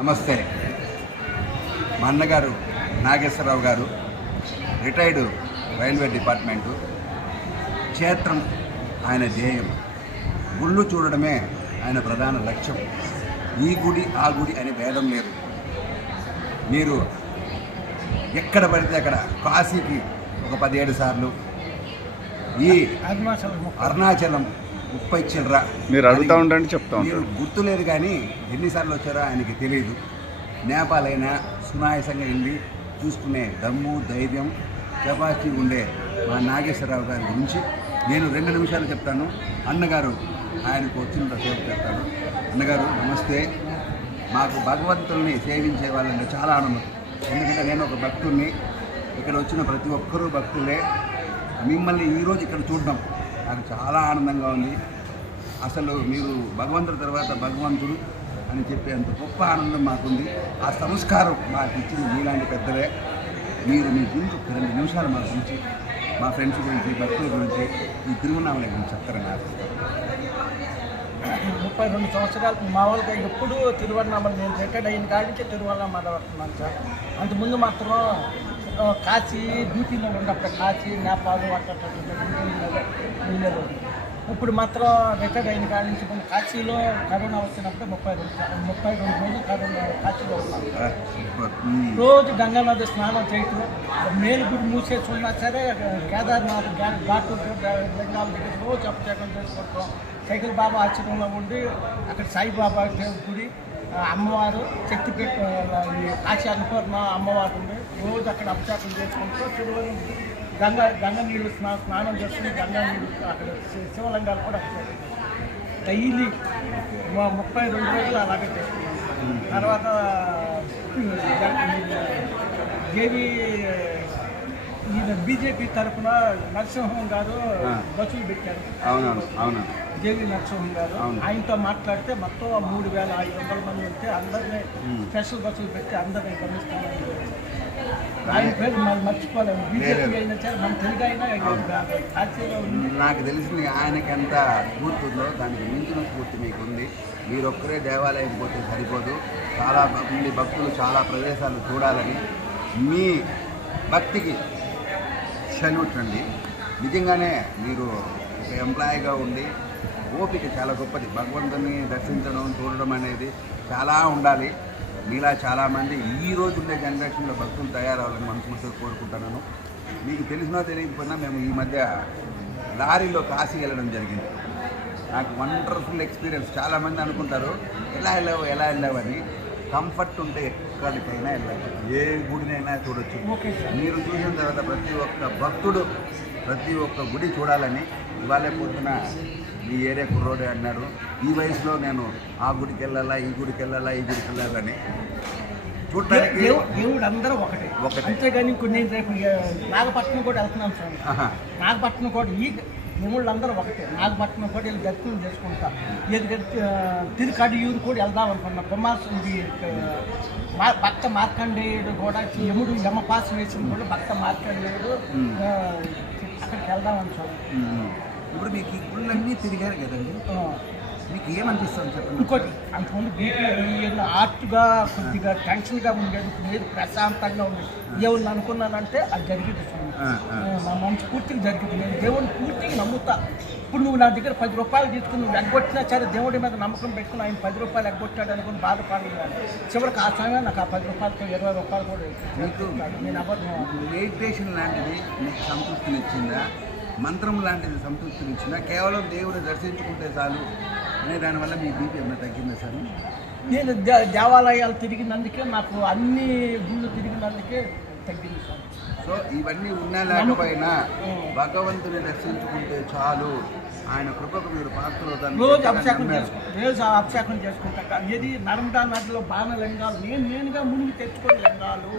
నమస్తే. మా అన్నగారు నాగేశ్వరరావు గారు రిటైర్డ్ రైల్వే డిపార్ట్మెంటు. క్షేత్రం ఆయన ధ్యేయం, గుళ్ళు చూడడమే ఆయన ప్రధాన లక్ష్యం. ఈ గుడి ఆ గుడి అని భేదం లేదు. మీరు ఎక్కడ పడితే అక్కడ కాశీకి ఒక 17 సార్లు, ఈ అరుణాచలం 30 చిల్లర మీరు అడుగుతూ ఉండండి, చెప్తా మీరు గుర్తులేదు కానీ ఎన్నిసార్లు వచ్చారో ఆయనకి తెలియదు. నేపాల్ అయినా సునాయాసంగా వెళ్ళి చూసుకునే దమ్ము, ధైర్యం, కెపాసిటీ ఉండే మా నాగేశ్వరరావు గారి గురించి నేను 2 నిమిషాలు చెప్తాను. అన్నగారు ఆయనకు వచ్చినంత సేపు చెప్తాను. అన్నగారు నమస్తే. మాకు భగవంతుల్ని సేవించే వాళ్ళంటే చాలా ఆనందం. ఎందుకంటే నేను ఒక భక్తుడిని, ఇక్కడ వచ్చిన ప్రతి ఒక్కరూ భక్తులే. మిమ్మల్ని ఈరోజు ఇక్కడ చూడడం నాకు చాలా ఆనందంగా ఉంది. అసలు మీరు భగవంతుడి తర్వాత భగవంతుడు అని చెప్పేంత గొప్ప ఆనందం మాకుంది. ఆ సంస్కారం మాకు ఇచ్చింది మీలాంటి పెద్దలే. మీరు మీ గురించి 2 నిమిషాలు మా గురించి, మా ఫ్రెండ్స్ గురించి, భక్తుల గురించి, ఈ తిరువన్నామల గురించి చెప్తారని ఆశిస్తాను. 32 సంవత్సరాలు మామూలుగా ఎప్పుడు తిరువన్నామల, నేను రిటైర్డ్ అయిన కాడికి తిరువన్నామల వస్తున్నాను సార్. అంతకుముందు మాత్రం కాశీ డ్యూటీలో ఉన్నప్పుడు కాశీ, నేపాల్ అట్లా వెళ్ళేది. ఇప్పుడు మాత్రం రిటైర్డ్ అయిన కాడి నుంచి కొన్ని కాశీలో కరోనా వచ్చినప్పుడు 32 రోజులు కరోనా కాశీలో ఉన్నాను. రోజు గంగానది స్నానం చేయటం, మేలు గుడి మూసేసి ఉన్నా సరే కేదార్నాథ్ ఘాటు లింగాల దగ్గర రోజు అభిషేకం చేసుకుంటాం. సైకిల్ బాబా ఆశ్రమంలో ఉండి అక్కడ సాయిబాబా గుడి, అమ్మవారు శక్తిపీఠ, కాశీ అన్నపూర్ణ అమ్మవారు ఉంది. రోజు అక్కడ అభిషేకం చేసుకుంటూ గంగ నీళ్ళు స్నానం చేసుకుని గంగా నీళ్ళు అక్కడ శివలింగాలు కూడా అభిషేకం డైలీ 32 రోజులు అలాగే చేసుకున్నాం. తర్వాత దేవి ఈయన బీజేపీ తరఫున నరసింహం గారు బస్సులు పెట్టారు. అవును. జేవి నరసింహం గారు ఆయనతో మాట్లాడితే మొత్తం 3500 మంది ఉంటే అందరినీ స్పెషల్ బస్సులు పెట్టి అందరినీ గమనిస్తామని ఆయన పేరు మనం మర్చిపోలేము. బీజేపీ అయినా సరే మన తెలుగు అయినా కాశీలో నాకు తెలిసింది ఆయనకి ఎంత స్ఫూర్తి ఉందో దానికి మించిన స్ఫూర్తి మీకు ఉంది. మీరు ఒక్కరే దేవాలయం పోతే సరిపోదు. చాలా మంది భక్తులు చాలా ప్రదేశాలు చూడాలని మీ భక్తికి సెల్యూట్ అండి. నిజంగానే మీరు ఒక ఎంప్లాయీగా ఉండి ఓపిక చాలా గొప్పది. భగవంతుని దర్శించడం, చూడడం అనేది చాలా ఉండాలి. మీలా చాలామంది ఈ రోజు ఉండే జనరేషన్లో భక్తులు తయారవ్వాలని మనసులో కోరుకుంటున్నాను. మీకు తెలిసినా తెలియకపోయినా మేము ఈ మధ్య లారీలో కాశీ వెళ్ళడం జరిగింది. నాకు వండర్ఫుల్ ఎక్స్పీరియన్స్. చాలామంది అనుకుంటారు ఎలా వెళ్ళావని. కంఫర్ట్ ఉంటే ఎక్కడికైనా వెళ్ళాలి, ఏ గుడినైనా చూడొచ్చు. మీరు చూసిన తర్వాత ప్రతి ఒక్క భక్తుడు ప్రతి ఒక్క గుడి చూడాలని ఇవాళే పొద్దున ఈ ఏరియా కుర్రోడే అన్నారు. ఈ వయసులో నేను ఆ గుడికి వెళ్ళాలా, ఈ గుడికి వెళ్ళాలా, ఈ గుడికి వెళ్ళాలని చూడటానికి. దేవుడు అందరూ ఒకటే. అంతేగాని కొన్ని రేపు నాగపట్నం కూడా వెళ్తున్నాం సార్. నాగపట్నం కూడా ఈ దేవుళ్ళు అందరూ ఒకటే. నాగపట్నం కూడా వీళ్ళు దర్శనం చేసుకుంటా. తిరుకడియూరు కూడా వెళ్దాం అనుకున్నా. కుమారస్వామి భక్త మార్కండేయుడు కూడా యముడు యమపాసం వేసిన కూడా భక్త మార్కండేయుడు అక్కడికి వెళ్దాం అనుకున్నాం. ఇప్పుడు మీకు ఈ గుళ్ళన్నీ తిరిగారు కదండి, మీకు ఏమనిపిస్తుంది చెప్పండి. ఇంకోటి అంతకుముందు బీపీ ఆర్ట్గా కొద్దిగా టెన్షన్గా ఉండేది, లేదు ప్రశాంతంగా ఉండేది. దేవుడిని అనుకున్నానంటే అది జరిగింది. నా మనసు పూర్తిగా జరిగింది. నేను దేవుడిని పూర్తిగా నమ్ముతా. ఇప్పుడు నువ్వు నా దగ్గర 10 రూపాయలు తీసుకుని నువ్వు ఎగ్గొట్టినా సరే దేవుడి మీద నమ్మకం పెట్టుకుని ఆయన 10 రూపాయలు ఎగ్గొట్టాడు అనుకుని బాధపడలేదు. చివరికి ఆ సమయం నాకు ఆ 10 రూపాయలతో 20 రూపాయలు కూడా నేను ఎవరు. మెడిటేషన్ లాంటిది మీకు సంతృప్తినిచ్చిందా? మంత్రం లాంటిది సంతృప్తినిచ్చిందా? కేవలం దేవుడిని దర్శించుకుంటే చాలు అనే దానివల్ల మీ బీపీ ఏమైనా తగ్గిందా సార్? నేను దేవాలయాలు తిరిగినందుకే, నాకు అన్ని గుళ్ళు తిరిగినందుకే తగ్గింది సార్. సో ఇవన్నీ ఉన్నా లేకపోయినా భగవంతుని దర్శించుకుంటే చాలు, ఆయన కృపకు మీరు పాత్రవుతారు. రోజు అభిషేకం చేసుకుంటా. ఏది నర్మదా నదిలో బాణలింగాలు నేనుగా మునిగి తెచ్చుకొని లింగాలు,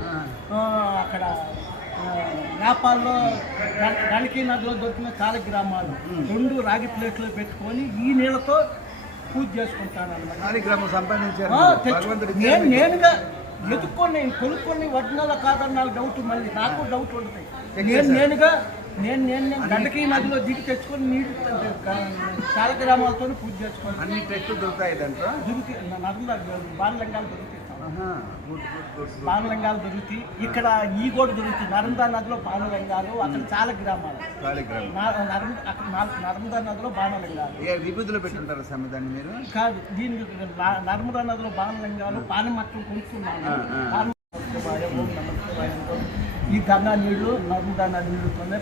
అక్కడ నేపాల్లో గణకీ నదిలో దొరికిన చాలా గ్రామాలు 2 రాగి ప్లేట్లో పెట్టుకొని ఈ నీళ్ళతో పూజ చేసుకుంటాను అన్నమాట. శాలిగ్రామం సంపాదించారు. నేనుగా ఎదుక్కొని నేను కొనుక్కొని వడ్నాల కాదన్న డౌట్, మళ్ళీ నాకు డౌట్ ఉంటుంది. నేను గంటకీ నదిలో దిగి తెచ్చుకొని నీళ్ళు చాలా గ్రామాలతో పూజ చేసుకోవాలి. అన్ని టెస్టులు దొరుకుతాయి దాంట్లో. దొరికి బాణలింగాలు దొరుకుతాయి. పానలింగాలు దొరుకుతాయి. ఇక్కడ ఈ కూడా దొరుకుతాయి. నర్మదా నదిలో పానలింగాలు, అక్కడ చాలా గ్రామాలు. అక్కడ నర్మదా నదిలో బాణలింగాలు విభూతిలో పెట్టుంటారు స్వామి దాన్ని మీరు? కాదు, దీనికి నర్మదా నదిలో బాణలింగాలు పానం మొత్తం కొనుక్కున్నాను. ఈ గంగా నీళ్లు నర్మదా నది నీళ్ళతోనే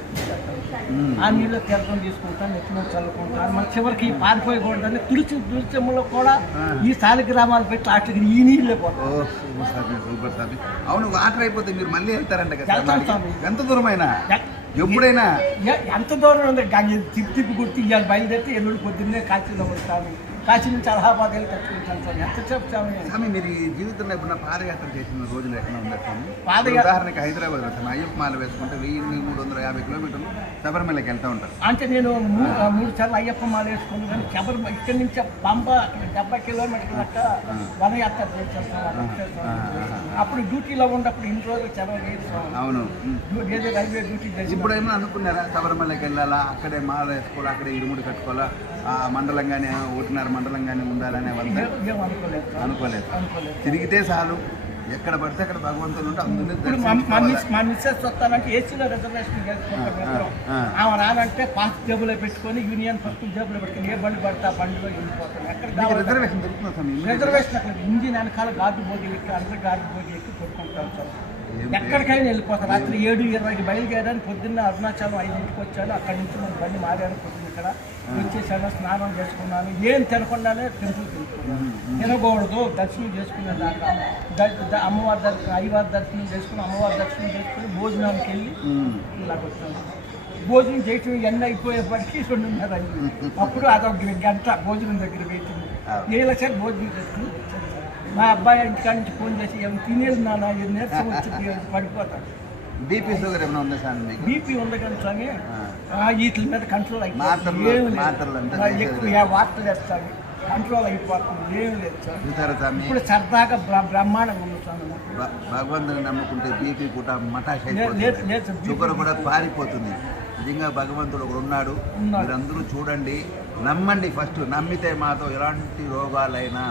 ఆ నీళ్ళు తీర్థం తీసుకుంటాను, ఎత్తున చల్లుకుంటాను. మన చివరికి ఈ పారిపోయకూడదని తుడిచెమ్మలో కూడా ఈ సాలి గ్రామాలు పెట్టి అట్లకి ఈ నీళ్ళే పోతాయి. సూపర్ స్వామి. అవును, వాటర్ అయిపోతే మీరు మళ్ళీ వెళ్తారంట కదా? వెళ్తాం స్వామి. ఎంత దూరమైనా ఎప్పుడైనా ఎంత దూరం ఉంది, తిప్పి గుర్తి ఇవాళ బయలుదేరితే ఎల్లుండి పొద్దున్నే కాశీలో ఉంటాను. కాశీ నుంచి అలహాబాద్ వెళ్ళి కట్టుకుంటాను స్వామి. ఎంత చెప్తాము స్వామి. మీరు ఈ జీవితంలో ఎప్పుడన్నా పాదయాత్ర చేసిన రోజులు ఎక్కడ ఉందా స్వామి? పాదయాత్ర ఉదాహరణకి హైదరాబాద్ వెళ్తాను, అయ్యప్ప మాల వేసుకుంటే 1350 కిలోమీటర్లు శబరిమలకి వెళ్తూ ఉంటారు. అంటే నేను 3 సార్లు అయ్యప్ప మాల వేసుకుని కానీ శబరిమల ఇక్కడి నుంచి పంప 70 కిలోమీటర్ల దాకా వనయాత్ర చేస్తాను. అప్పుడు డ్యూటీలో ఉన్నప్పుడు ఇన్ని రోజులు చదవలేదు. అవును, ఏదో రైల్వే డ్యూటీ చేసి ఇప్పుడు ఏమైనా అనుకున్నారా శబరిమలకి వెళ్ళాలా, అక్కడే మాల వేసుకోవాలా, అక్కడే ఇరుముడి కట్టుకోవాలా, ఆ మండలంగానే 1.5 మండలంగానే ఉండాలనే అనుకోలేదు. తిరిగితే చాలు, ఎక్కడ పడితే అక్కడ భగవంతుడు ఉంటే ఇప్పుడు మా మిస్సెస్ వస్తానంటే ఏసీలో రిజర్వేషన్ చేసుకుంటాం. ఆమె రానంటే పాస్ జేబులో పెట్టుకొని యూనియన్ ఫస్ట్ జేబులో పెట్టుకుని ఏ బండి పడితే ఆ బండిలో వెళ్ళిపోతాం. ఎక్కడ రిజర్వేషన్ దొరుకుతుంది? రిజర్వేషన్ అక్కడ ఇంజిన్ వెనకాల గార్డు బోగి ఎక్కి అందరూ గార్డు బోగి ఎక్కి కొట్టుకుంటాం సార్. ఎక్కడికైనా వెళ్ళిపోతాం. రాత్రి 7:20కి బయలుదేరాను, పొద్దున్న అరుణాచలం 5ంటికి వచ్చాను. అక్కడి నుంచి మన బండి మారాను, పొద్దున్న ఇక్కడ వచ్చేసాను, స్నానం చేసుకున్నాను. ఏం తినకుండానే టెంపుల్ తింటున్నాను. తినకూడదు, దర్శనం చేసుకునే దాకా అమ్మవారి దర్శనం, అయ్యవారి దర్శనం చేసుకుని, అమ్మవారి దర్శనం చేసుకుని భోజనానికి వెళ్ళి ఇలాగ వచ్చాను. భోజనం చేయటం ఇవన్నీ అయిపోయేప్పటికీ 2:30 అయింది. అప్పుడు అదొక గంట భోజనం దగ్గర పెట్టింది. ఏ లక్షలు భోజనం చేసుకుని మా అబ్బాయి ఇంటికాడ నుంచి ఫోన్ చేసి ఏమైనా తినేది నాన్న, నీరసం వచ్చి పడిపోతాడు. బీపీ షుగర్ ఏమైనా ఉందా సార్? బీపీ ఉంది కానీ స్వామి వీటి మీద కంట్రోల్ అయిపోతుంది. ఎక్కువ వార్తలు వేస్తాను, కంట్రోల్ అయిపోతుంది. ఏం లేదు సార్. ఇప్పుడు సరదాగా బ్రహ్మాండంగా ఉంది స్వామి. భగవంతుని నమ్ముకుంటే బీపీ కూడా మటాష్ అయిపోతుంది, షుగర్ కూడా పారిపోతుంది. నిజంగా భగవంతుడు ఒకడు ఉన్నాడు. మీరందరూ చూడండి, నమ్మండి. ఫస్ట్ నమ్మితే మాతో ఎలాంటి రోగాలైనా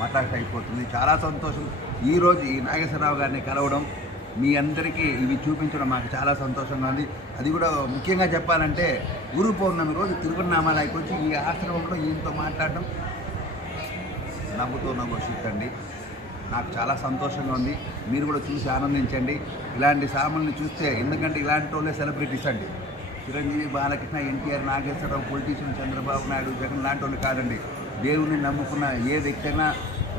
మటాష్ అయిపోతుంది. చాలా సంతోషం ఈరోజు ఈ నాగేశ్వరరావు గారిని కలవడం, మీ అందరికీ ఇవి చూపించడం మాకు చాలా సంతోషంగా ఉంది. అది కూడా ముఖ్యంగా చెప్పాలంటే గురు పౌర్ణమి రోజు తిరువన్నామలైకి వచ్చి ఈ ఆశ్రమంలో ఈయనతో మాట్లాడడం నవ్వుతో నవ్వుతండి. నాకు చాలా సంతోషంగా ఉంది. మీరు కూడా చూసి ఆనందించండి. ఇలాంటి సామాన్లు చూస్తే, ఎందుకంటే ఇలాంటి వాళ్ళే సెలబ్రిటీస్ అండి. చిరంజీవి, బాలకృష్ణ, ఎన్టీఆర్, నాగేశ్వరరావు, పొలిటీషియన్ చంద్రబాబు నాయుడు, జగన్ లాంటి వాళ్ళు కాదండి. దేవుని నమ్ముకున్న ఏ వ్యక్తి అయినా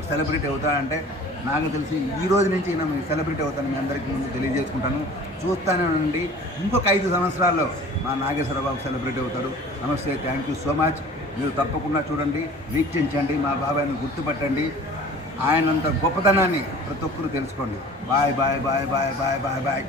సెలబ్రిటీ అవుతాడంటే నాకు తెలిసి ఈ రోజు నుంచి నేను సెలబ్రిటీ అవుతాను. మీ అందరికీ ముందు తెలియజేసుకుంటాను. చూస్తానే ఉండండి. ఇంకొక 5 సంవత్సరాల్లో మా నాగేశ్వరబాబు సెలబ్రిటీ అవుతాడు. నమస్తే, థ్యాంక్ యూ సో మచ్. మీరు తప్పకుండా చూడండి, వీక్షించండి, మా బాబాయ్ని గుర్తుపట్టండి. ఆయనంత గొప్పతనాన్ని ప్రతి ఒక్కరూ తెలుసుకోండి. Bye bye bye bye bye bye bye.